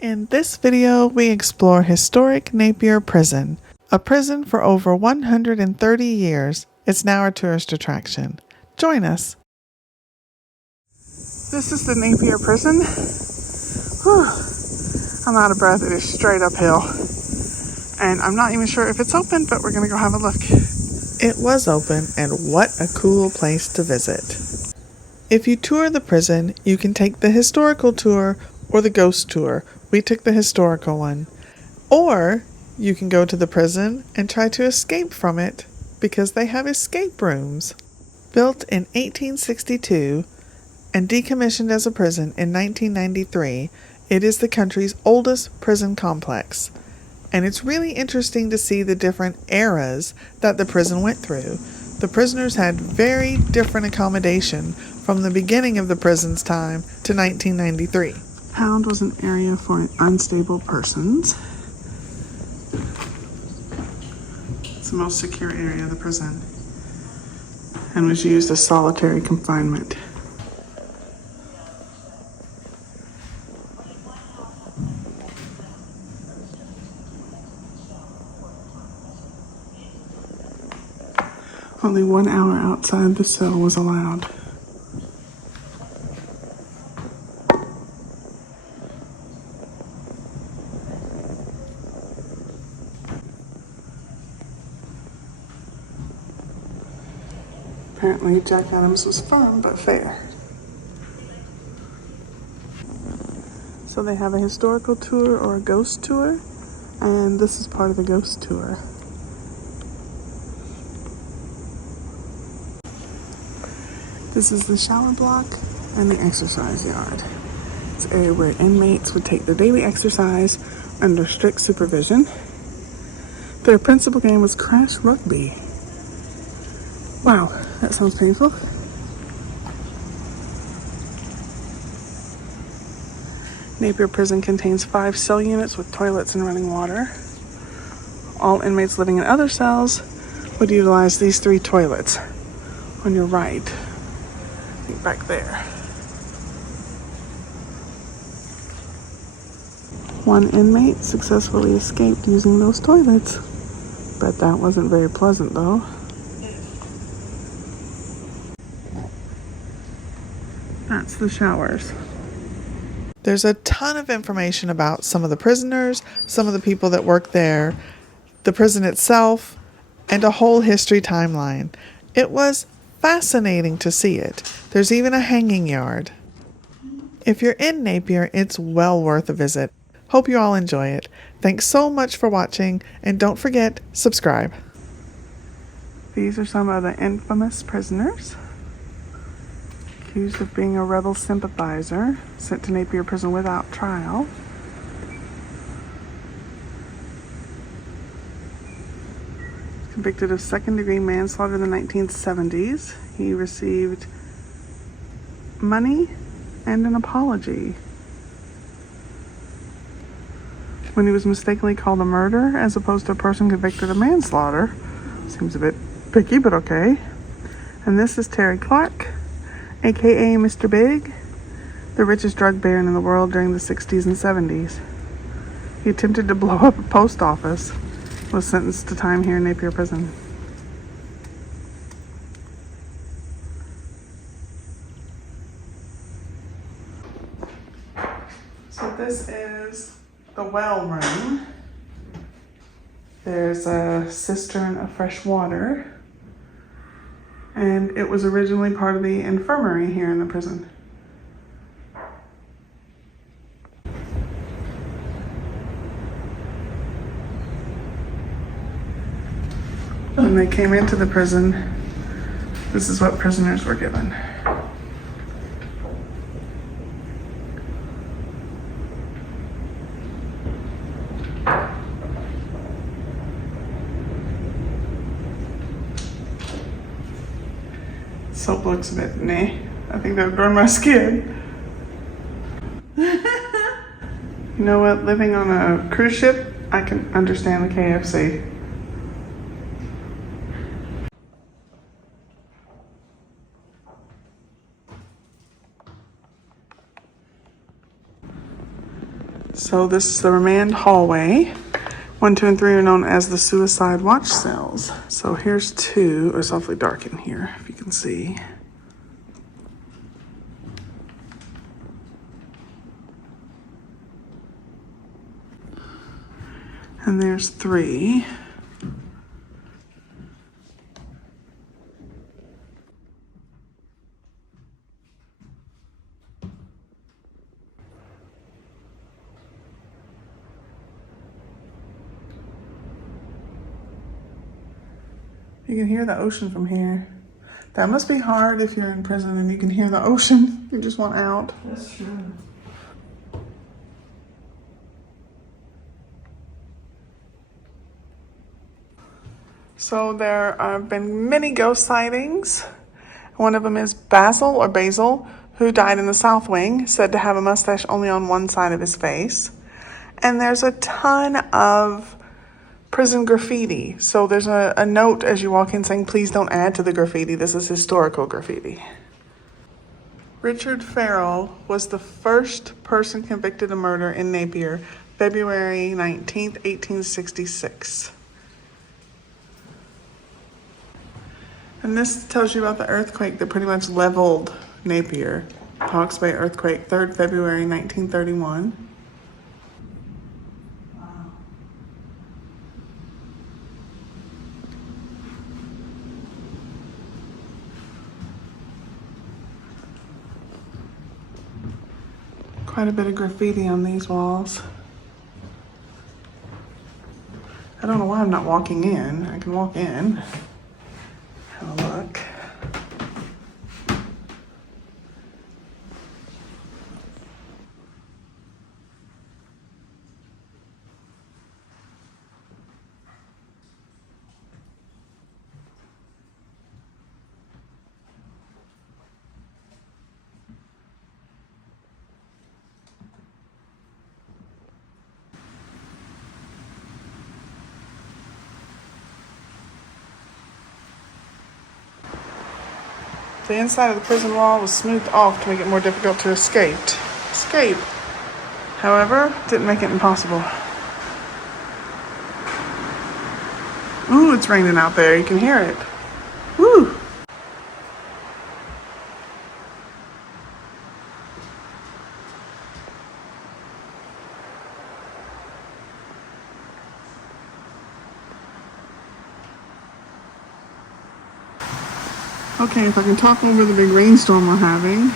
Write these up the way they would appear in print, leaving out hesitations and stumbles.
In this video, we explore historic Napier Prison, a prison for over 130 years. It's now a tourist attraction. Join us. This is the Napier Prison. Whew. I'm out of breath. It is straight uphill. And I'm not even sure if it's open, but we're going to go have a look. It was open, and what a cool place to visit. If you tour the prison, you can take the historical tour or the ghost tour. We took the historical one. Or you can go to the prison and try to escape from it because they have escape rooms. Built in 1862 and decommissioned as a prison in 1993, it is the country's oldest prison complex. And it's really interesting to see the different eras that the prison went through. The prisoners had very different accommodation from the beginning of the prison's time to 1993. Pound was an area for unstable persons. It's the most secure area of the prison and was used as solitary confinement. Only 1 hour outside the cell was allowed. Apparently, Jack Adams was firm but fair. So they have a historical tour or a ghost tour, and this is part of the ghost tour. This is the shower block and the exercise yard. It's an area where inmates would take their daily exercise under strict supervision. Their principal game was crash rugby. Wow, that sounds painful. Napier Prison contains 5 cell units with toilets and running water. All inmates living in other cells would utilize these 3 toilets on your right. Back there. One inmate successfully escaped using those toilets, but that wasn't very pleasant though. That's the showers. There's a ton of information about some of the prisoners, some of the people that work there, the prison itself, and a whole history timeline. It was fascinating to see it. There's even a hanging yard. If you're in Napier, it's well worth a visit. Hope you all enjoy it. Thanks so much for watching, and don't forget, subscribe. These are some of the infamous prisoners accused of being a rebel sympathizer, sent to Napier Prison without trial. Convicted of second-degree manslaughter in the 1970s. He received money and an apology when he was mistakenly called a murder as opposed to a person convicted of manslaughter. Seems a bit picky, but okay. And this is Terry Clark, aka Mr. Big, the richest drug baron in the world during the 60s and 70s. He attempted to blow up a post office. Was sentenced to time here in Napier Prison. So this is the well room. There's a cistern of fresh water, and it was originally part of the infirmary here in the prison. When they came into the prison, this is what prisoners were given. Soap looks a bit nah. I think that would burn my skin. You know what? Living on a cruise ship, I can understand the KFC. So this is the remand hallway. 1, 2, and 3 are known as the suicide watch cells. So here's 2. It's awfully dark in here, if you can see. And there's 3. You can hear the ocean from here. That must be hard if you're in prison and you can hear the ocean. You just want out. That's true. So there have been many ghost sightings. One of them is Basil, who died in the south wing, said to have a mustache only on one side of his face. And there's a ton of prison graffiti. So there's a note as you walk in saying, please don't add to the graffiti. This is historical graffiti. Richard Farrell was the first person convicted of murder in Napier, February 19th, 1866. And this tells you about the earthquake that pretty much leveled Napier. Hawke's Bay earthquake, 3rd February 1931. Quite a bit of graffiti on these walls. I don't know why I'm not walking in. I can walk in. Have a look. The inside of the prison wall was smoothed off to make it more difficult to escape. However, didn't make it impossible. Ooh, it's raining out there. You can hear it. Woo! Okay, if I can talk over the big rainstorm we're having.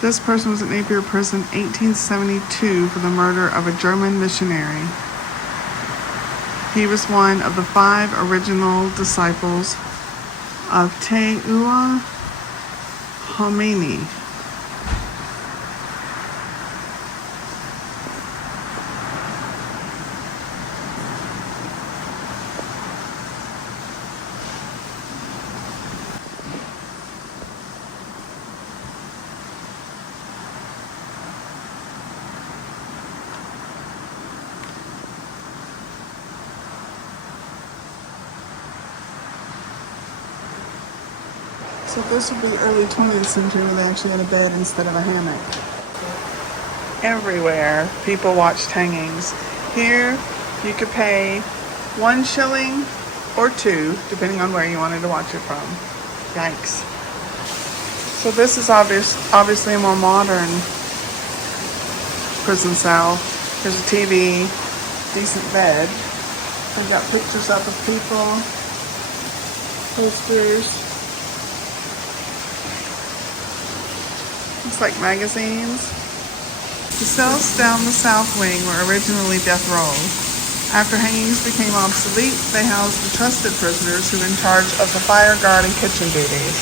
This person was at Napier Prison 1872 for the murder of a German missionary. He was one of the 5 original disciples of Te Ua Homeni. So this would be early 20th century where they actually had a bed instead of a hammock. Everywhere, people watched hangings. Here, you could pay 1 shilling or 2, depending on where you wanted to watch it from. Yikes. So this is obviously a more modern prison cell. There's a TV, decent bed. I've got pictures up of people, posters. Looks like magazines. The cells down the south wing were originally death rows. After hangings became obsolete, they housed the trusted prisoners who were in charge of the fire guard and kitchen duties.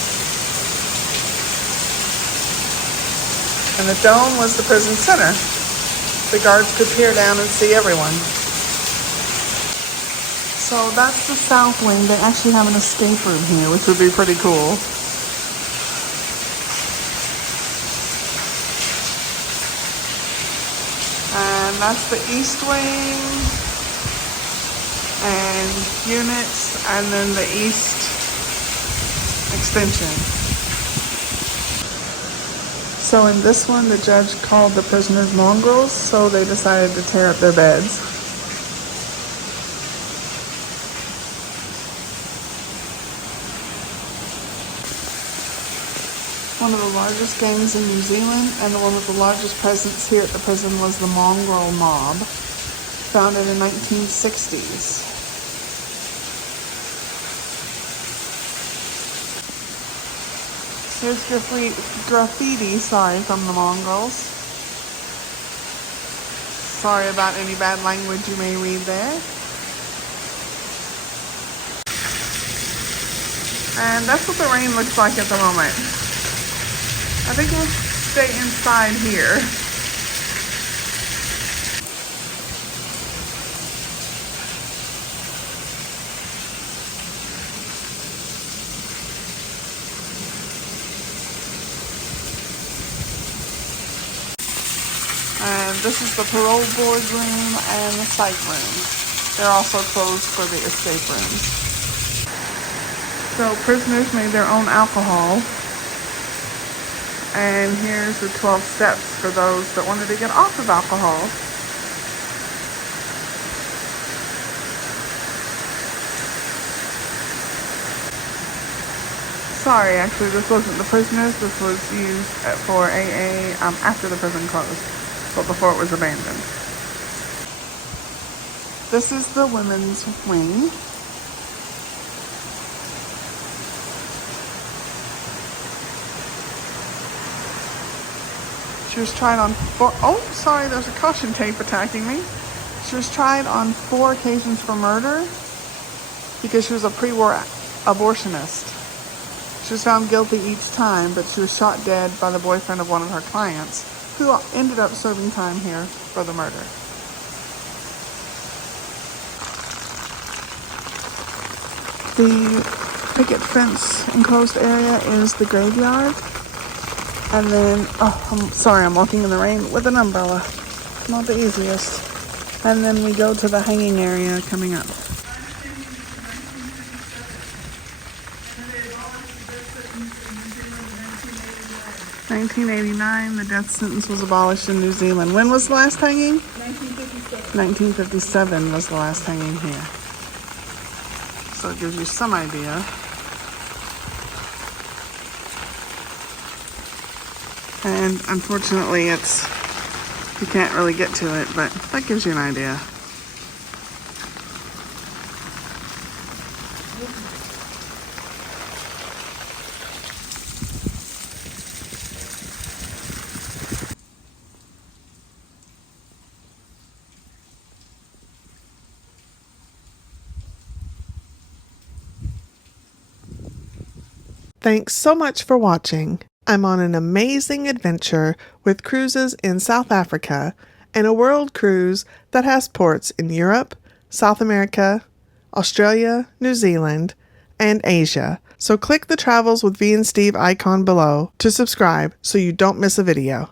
And the dome was the prison center. The guards could peer down and see everyone. So that's the south wing. They actually have an escape room here, which would be pretty cool. And that's the east wing and units, and then the east extension. So in this one, the judge called the prisoners mongrels, so they decided to tear up their beds. One of the largest gangs in New Zealand and one of the largest presence here at the prison was the mongrel mob, founded in the 1960s. Here's graffiti, from the mongrels. Sorry about any bad language you may read there. And that's what the rain looks like at the moment. I think we'll stay inside here. And this is the parole board room and the psych room. They're also closed for the escape rooms. So prisoners made their own alcohol. And here's the 12 steps for those that wanted to get off of alcohol. Sorry, actually, this wasn't the prisoners. This was used for AA after the prison closed, but before it was abandoned. This is the women's wing. She was tried on there's a caution tape attacking me. She was tried on 4 occasions for murder because she was a pre-war abortionist. She was found guilty each time, but she was shot dead by the boyfriend of one of her clients, who ended up serving time here for the murder. The picket fence enclosed area is the graveyard. And then, I'm walking in the rain with an umbrella. Not the easiest. And then we go to the hanging area coming up. 1989, the death sentence was abolished in New Zealand. When was the last hanging? 1957. 1957 was the last hanging here. So it gives you some idea. And unfortunately you can't really get to it, but that gives you an idea. Thanks so much for watching. I'm on an amazing adventure with cruises in South Africa and a world cruise that has ports in Europe, South America, Australia, New Zealand, and Asia. So click the Travels with V and Steve icon below to subscribe so you don't miss a video.